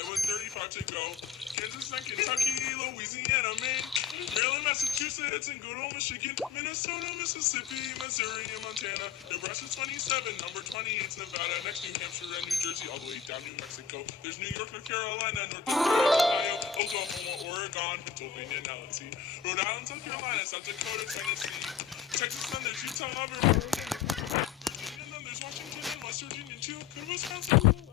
Iowa 35 to go. Kansas and Kentucky, Louisiana, Maine, Maryland, Massachusetts, and good old Michigan, Minnesota, Mississippi, Missouri, and Montana. Nebraska 27, number 28's Nevada, next New Hampshire and New Jersey, all the way down New Mexico. There's New York, North Carolina, North Dakota, Ohio, Oklahoma, Oregon, Pennsylvania, now let's see. Rhode Island, South Carolina, South Dakota, Tennessee, Texas, then there's Utah, Auburn, Virginia, then there's Washington and West Virginia too. Could Wisconsin